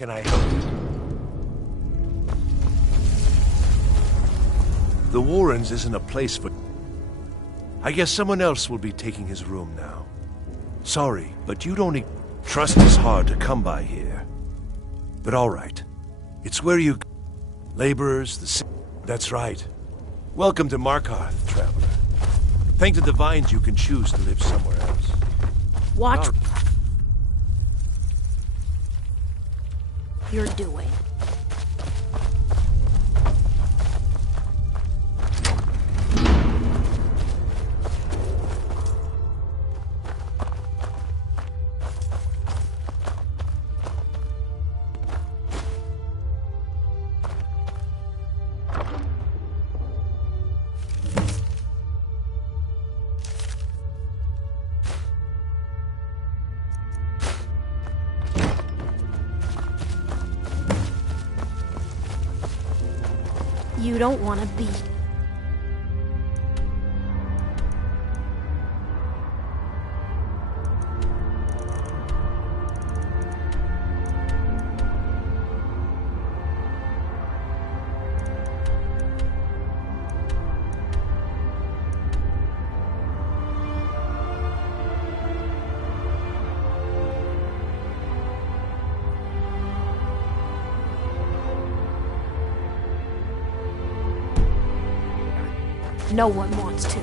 can I help you? The Warrens isn't a place for... I guess someone else will be taking his room now. Sorry, but you don't... Trust is hard to come by here. But all right. It's where you... Laborers, the... That's right. Welcome to Markarth, traveler. Thank the Divines you can choose to live somewhere else. Watch... You're doing. You don't want to be... No one wants to.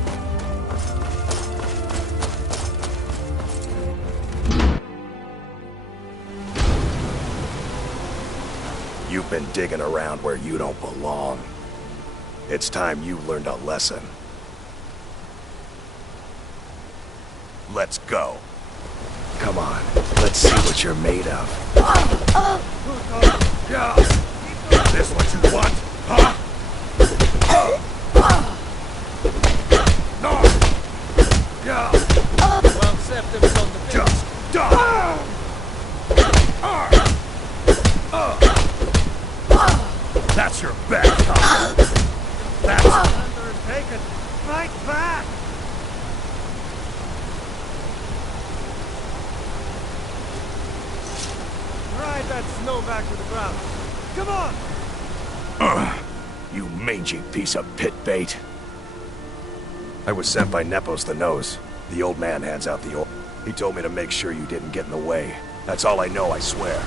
You've been digging around where you don't belong. It's time you learned a lesson. Let's go. Come on, let's see what you're made of. Yeah. This what you want, huh? No! Yeah! Well, Septim's on the pitch. Just die! That's your best, huh? That's... Undertaken! Fight back! Ride that snow back to the ground. Come on! You mangy piece of pit bait. I was sent by Nepos the Nose. The old man hands out the order. He told me to make sure you didn't get in the way. That's all I know, I swear.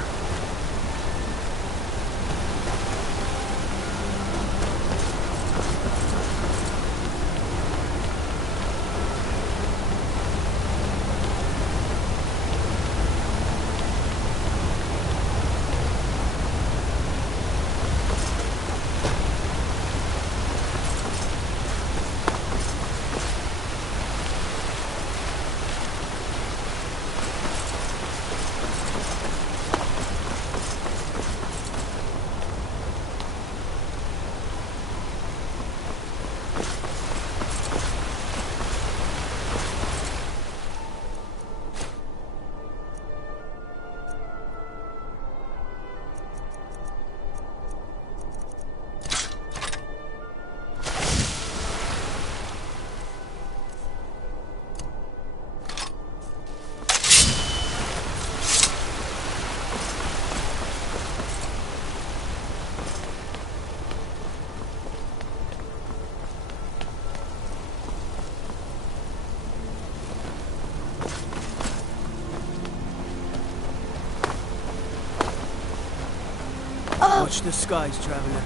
Watch the skies, traveler.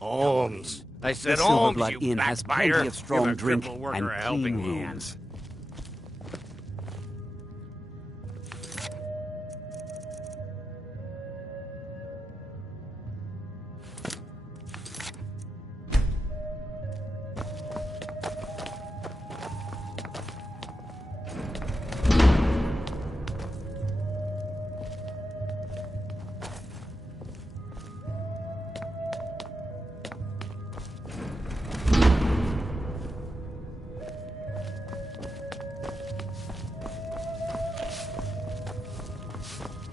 Alms. I said The alms, Silverblood you Inn has backbiter. plenty of strong Give a drink cripple worker and a helping clean hand. rooms.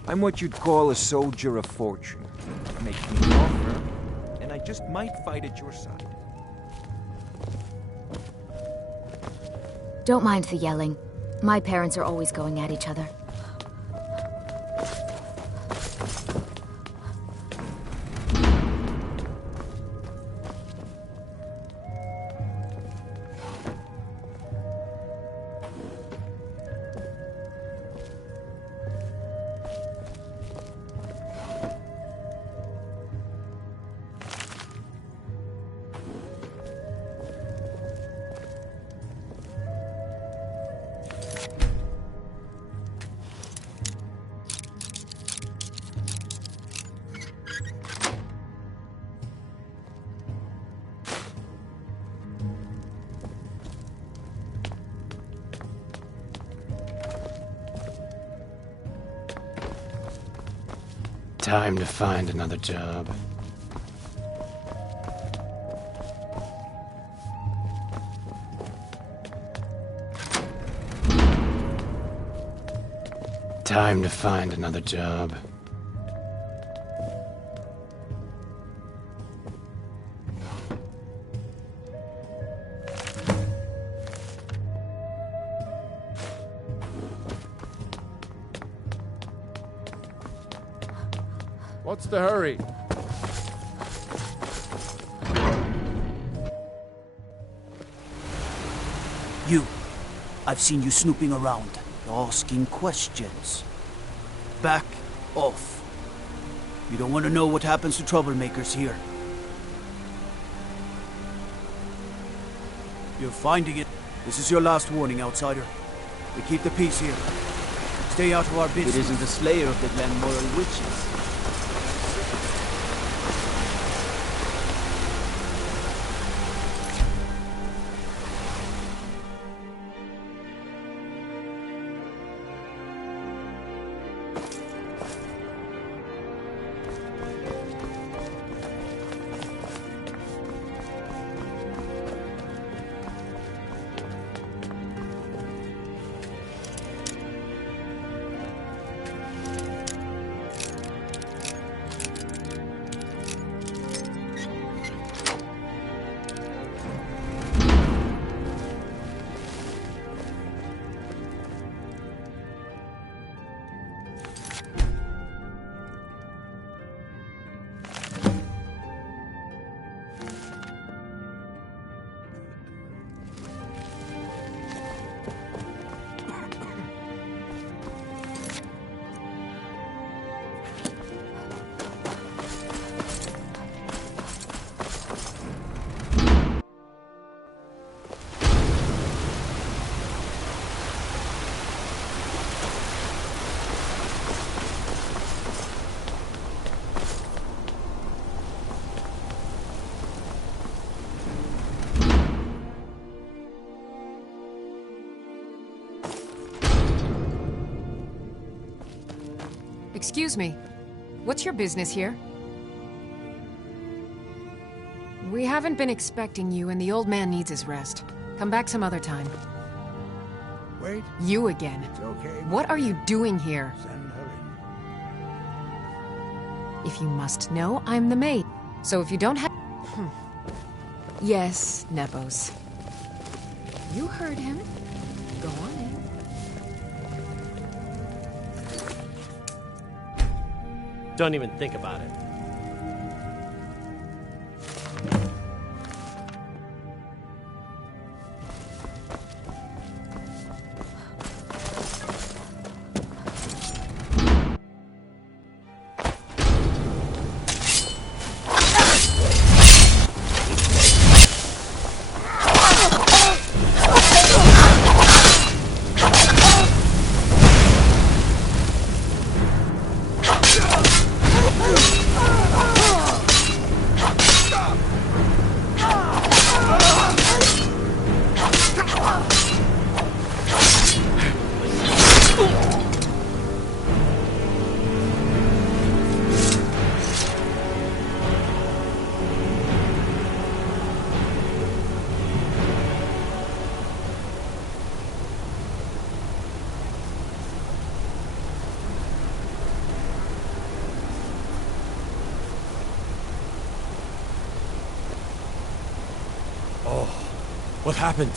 I'm what you'd call a soldier of fortune. Make me an offer, and I just might fight at your side. Don't mind the yelling. My parents are always going at each other. Time to find another job. Time to find another job. What's the hurry? You. I've seen you snooping around, asking questions. Back off. You don't want to know what happens to troublemakers here. You're finding it. This is your last warning, outsider. We keep the peace here. Stay out of our business. It isn't the slayer of the Glenmoral witches. Excuse me. What's your business here? We haven't been expecting you, and the old man needs his rest. Come back some other time. Wait. You again. It's okay. What are you doing here? Send her in. If you must know, I'm the maid. So if you don't have... Yes, Nepos. You heard him. Go on in. Don't even think about it. What happened?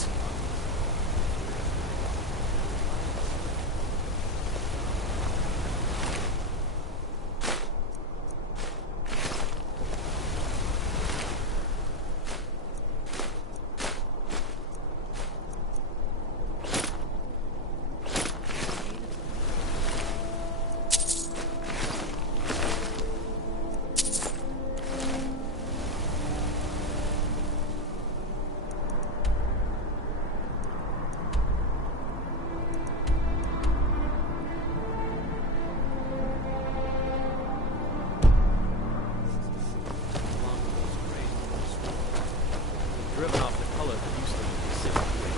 driven off the color that used to be Pacific Wait.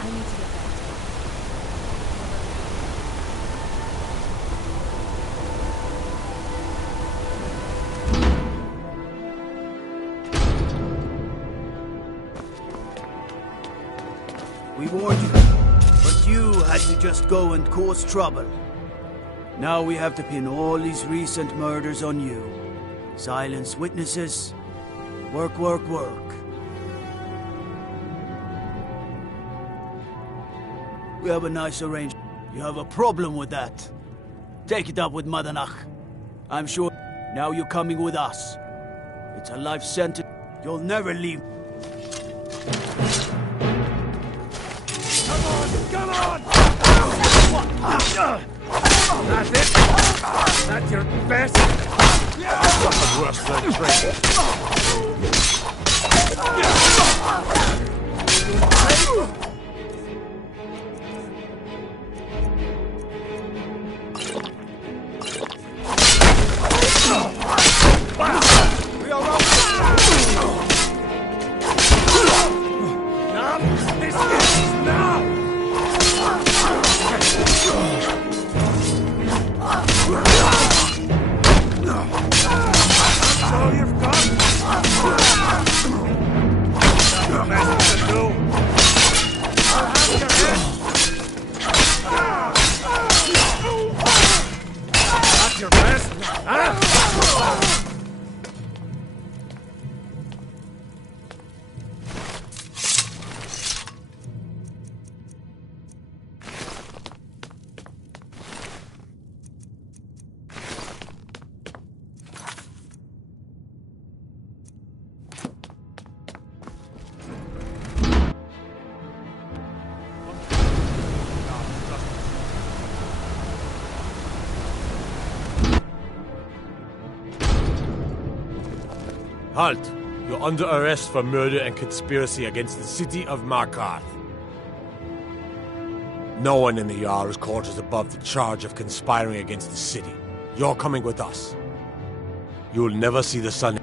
I need to get back to it. We warned you, but you had to just go and cause trouble. Now we have to pin all these recent murders on you. Silence witnesses. Work, work, work. We have a nice arrangement. You have a problem with that. Take it up with Madanach. I'm sure now you're coming with us. It's a life sentence. You'll never leave. Come on! That's it? That's your best? Nothing worse than training. Halt! You're under arrest for murder and conspiracy against the city of Markarth. No one in the Jarl's court is above the charge of conspiring against the city. You're coming with us. You'll never see the sun.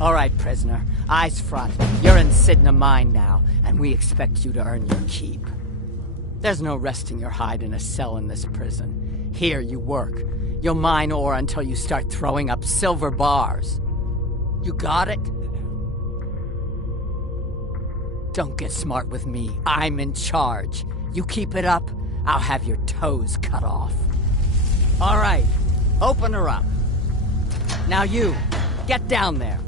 All right, prisoner. Eyes front. You're in Sidna Mine now, and we expect you to earn your keep. There's no resting your hide in a cell in this prison. Here you work. You'll mine ore until you start throwing up silver bars. You got it? Don't get smart with me. I'm in charge. You keep it up, I'll have your toes cut off. All right, open her up. Now you, get down there.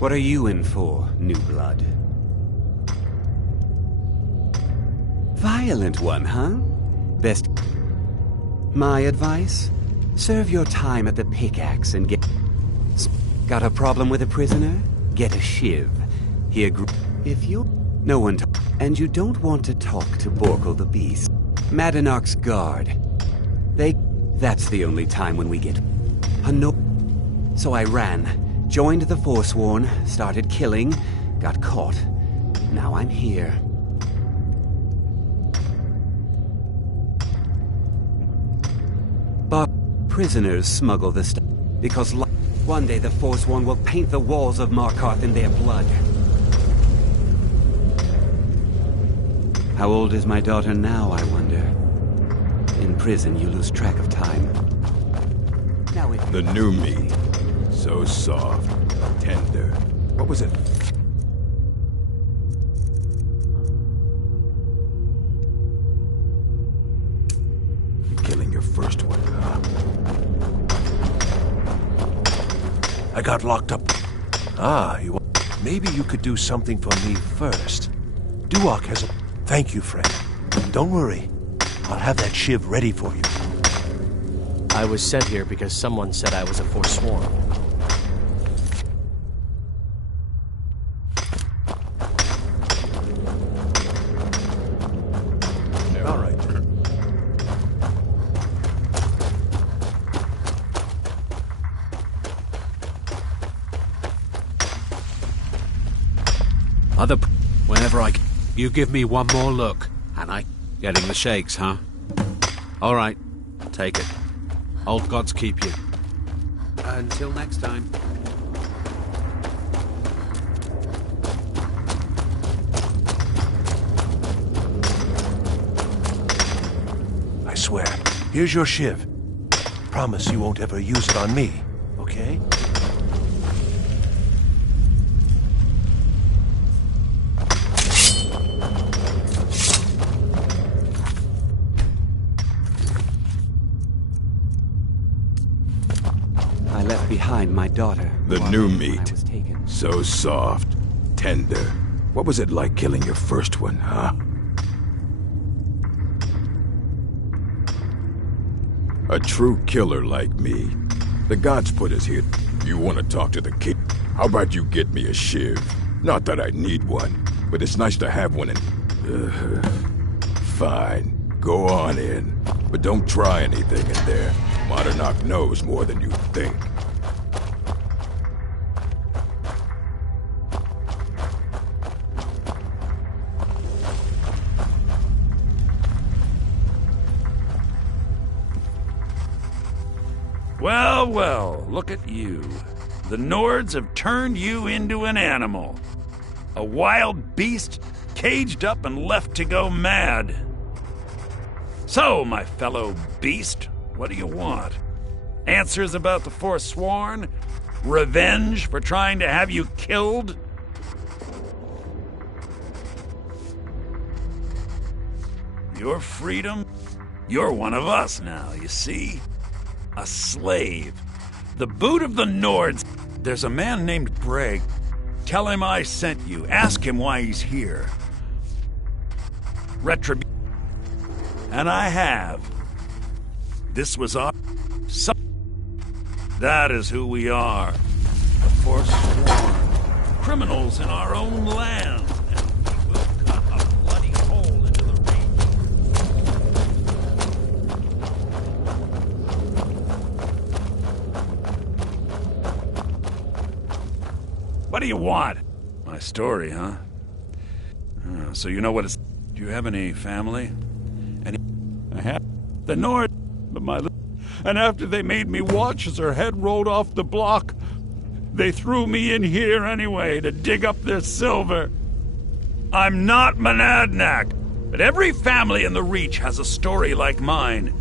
What are you in for, new blood? Violent one, huh? Best... My advice? Serve your time at the pickaxe and get... Got a problem with a prisoner? Get a shiv. He If you... No one and you don't want to talk to Borkle the Beast. Madanach's guard. That's the only time when we get... So I ran. Joined the Forsworn, started killing, got caught. Now I'm here. But prisoners smuggle the stuff, because one day the Forsworn will paint the walls of Markarth in their blood. How old is my daughter now, I wonder? In prison, you lose track of time. Now it... The new me. So soft, tender. What was it? Killing your first one, huh? I got locked up. Maybe you could do something for me first. Duak has a... Thank you, friend. Don't worry. I'll have that shiv ready for you. I was sent here because someone said I was a Forsworn. Whenever I... You give me one more look, and I... Getting the shakes, huh? All right, take it. Old gods keep you. Until next time. I swear. Here's your shiv. Promise you won't ever use it on me, okay? I left behind my daughter. The new meat. So soft, tender. What was it like killing your first one, huh? A true killer like me. The gods put us here. You want to talk to the king? How about you get me a shiv? Not that I need one, but it's nice to have one in... Fine. Go on in. But don't try anything in there. Modernok knows more than you think. Well, well, look at you. The Nords have turned you into an animal. A wild beast, caged up and left to go mad. So, my fellow beast, what do you want? Answers about the Forsworn? Revenge for trying to have you killed? Your freedom? You're one of us now, you see? A slave. The boot of the Nords. There's a man named Breg. Tell him I sent you. Ask him why he's here. Retribution. And I have. This was our... That is who we are. The Forsworn. Criminals in our own land. And we will cut a bloody hole into the reach. What do you want? My story, huh? So you know what it's... Do you have any family? I have the North, but my... And after they made me watch as her head rolled off the block, they threw me in here anyway to dig up their silver. I'm not Monadnock, but every family in the Reach has a story like mine.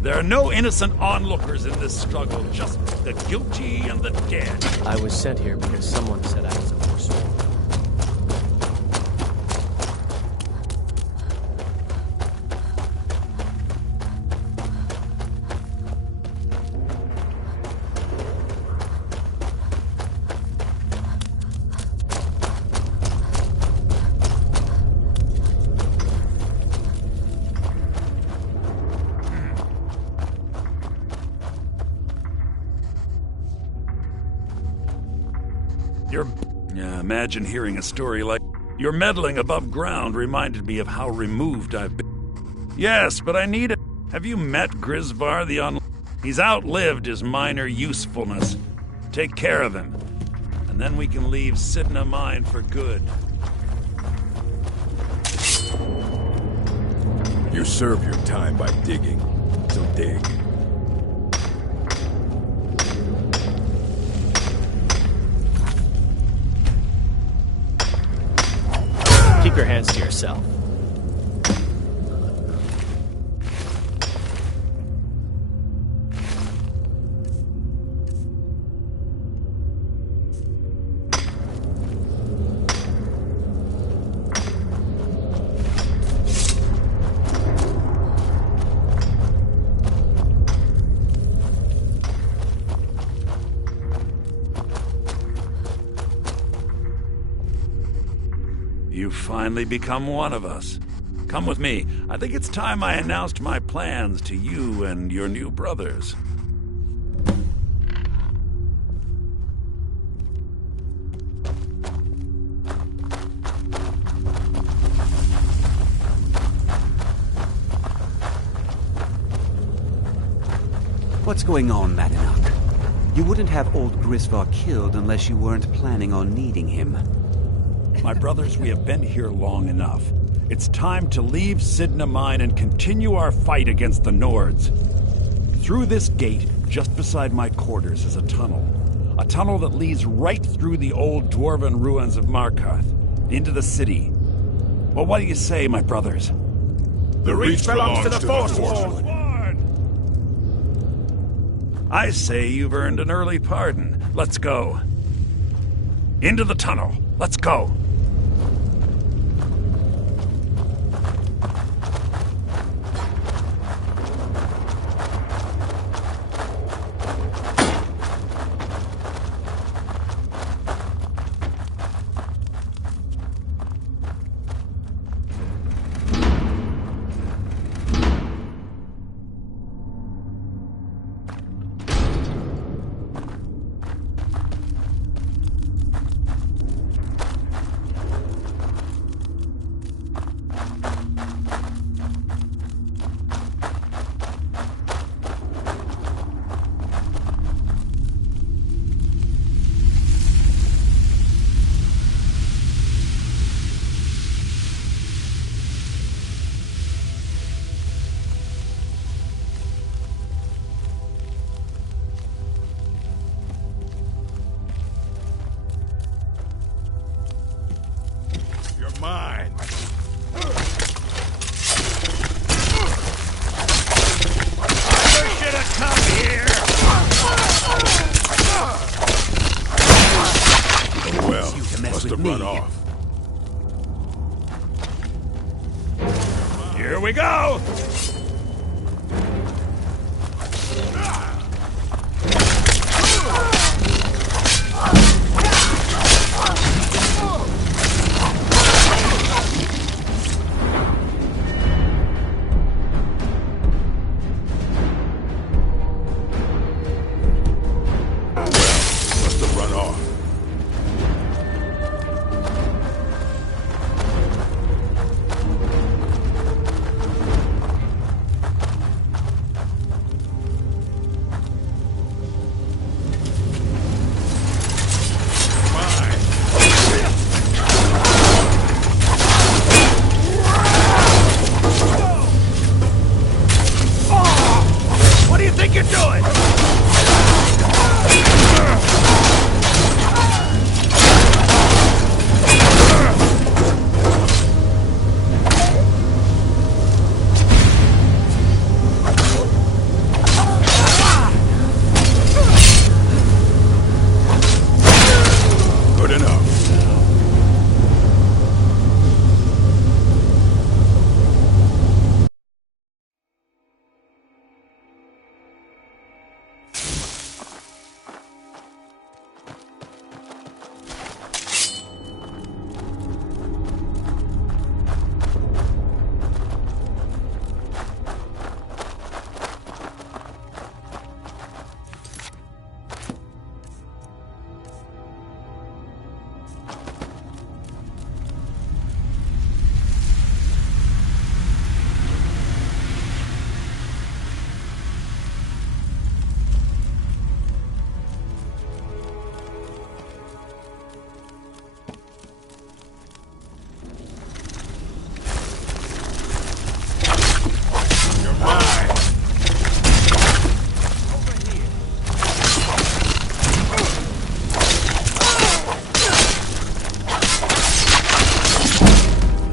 There are no innocent onlookers in this struggle, just the guilty and the dead. I was sent here because someone said I was a Forsworn. Imagine hearing a story like... Your meddling above ground reminded me of how removed I've been. Yes, but I need it. Have you met Grisvar the He's outlived his minor usefulness. Take care of him. And then we can leave Sidna Mine for good. You serve your time by digging, so dig. Keep your hands to yourself. You've finally become one of us. Come with me. I think it's time I announced my plans to you and your new brothers. What's going on, Madanok? You wouldn't have old Grisvar killed unless you weren't planning on needing him. My brothers, we have been here long enough. It's time to leave Sidna Mine and continue our fight against the Nords. Through this gate, just beside my quarters, is a tunnel. A tunnel that leads right through the old dwarven ruins of Markarth, into the city. Well, what do you say, my brothers? The Reach belongs to the Forsworn. I say you've earned an early pardon. Let's go. Into the tunnel. Let's go. Mine. Never should have come here. Oh well, must have run off. Here we go.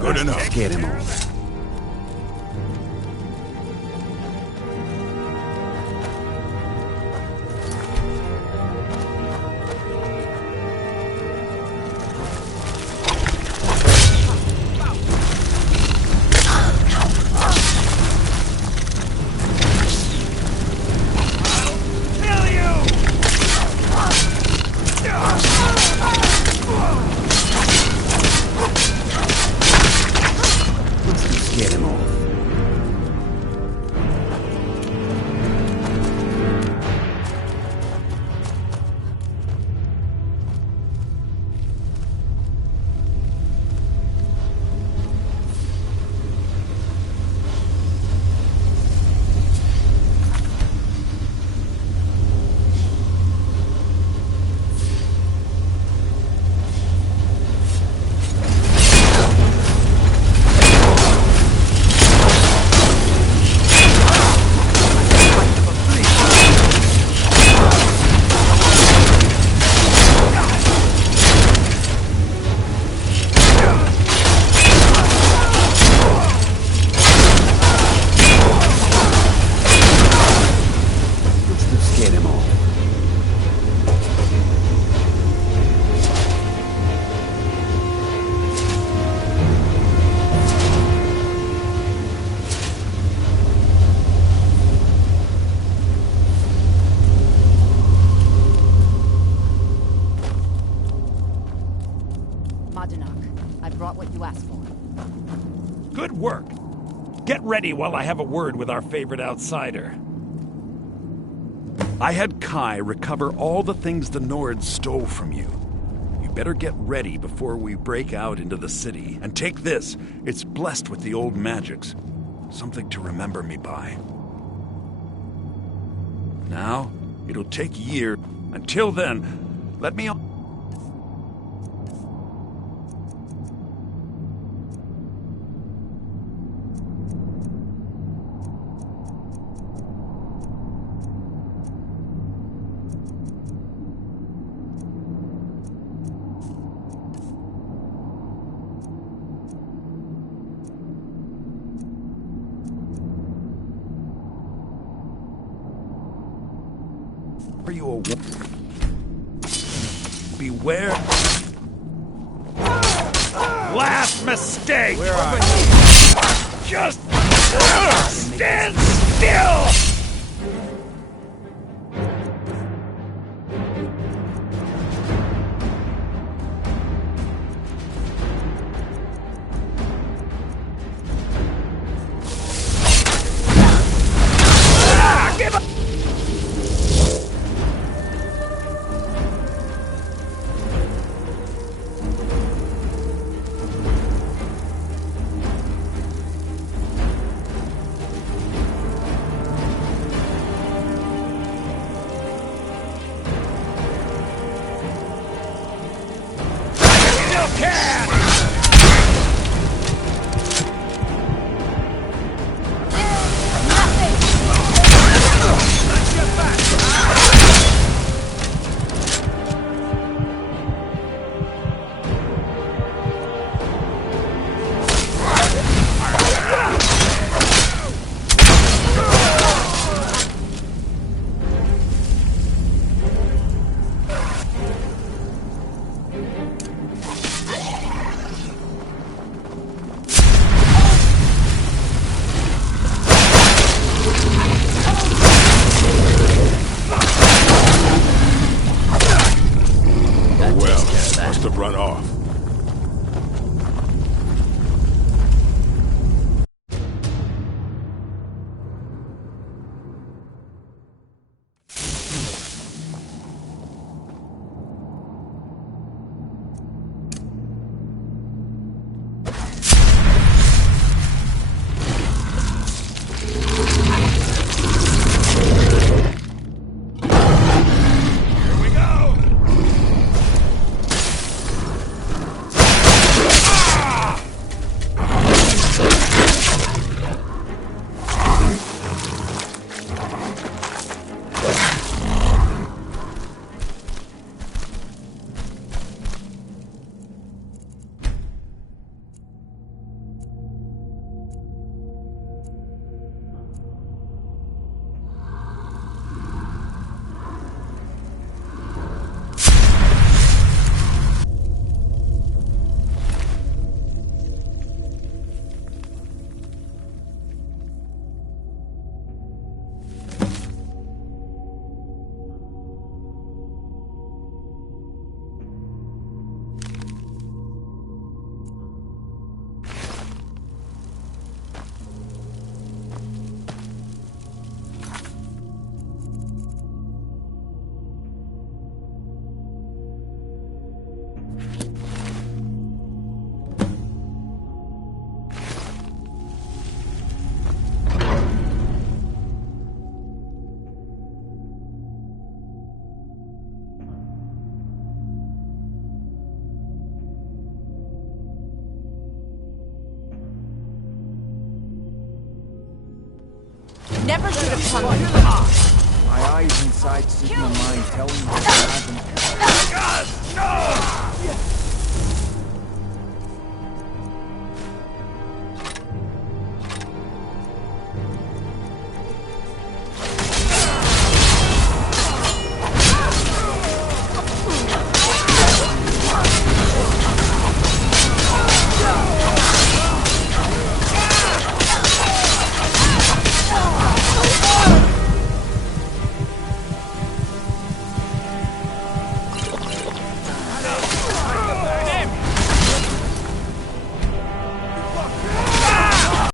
Get him off. Get him off. work. Get ready while I have a word with our favorite outsider. I had Kai recover all the things the Nords stole from you. You better get ready before we break out into the city. And take this. It's blessed with the old magics. Something to remember me by. Now, it'll take years. Until then, let me on. Are you a beware? Last mistake! Where are you? Just stand still! Give up! Run off. Never should have come. My eyes inside Sigma mind telling me to happen. God, no!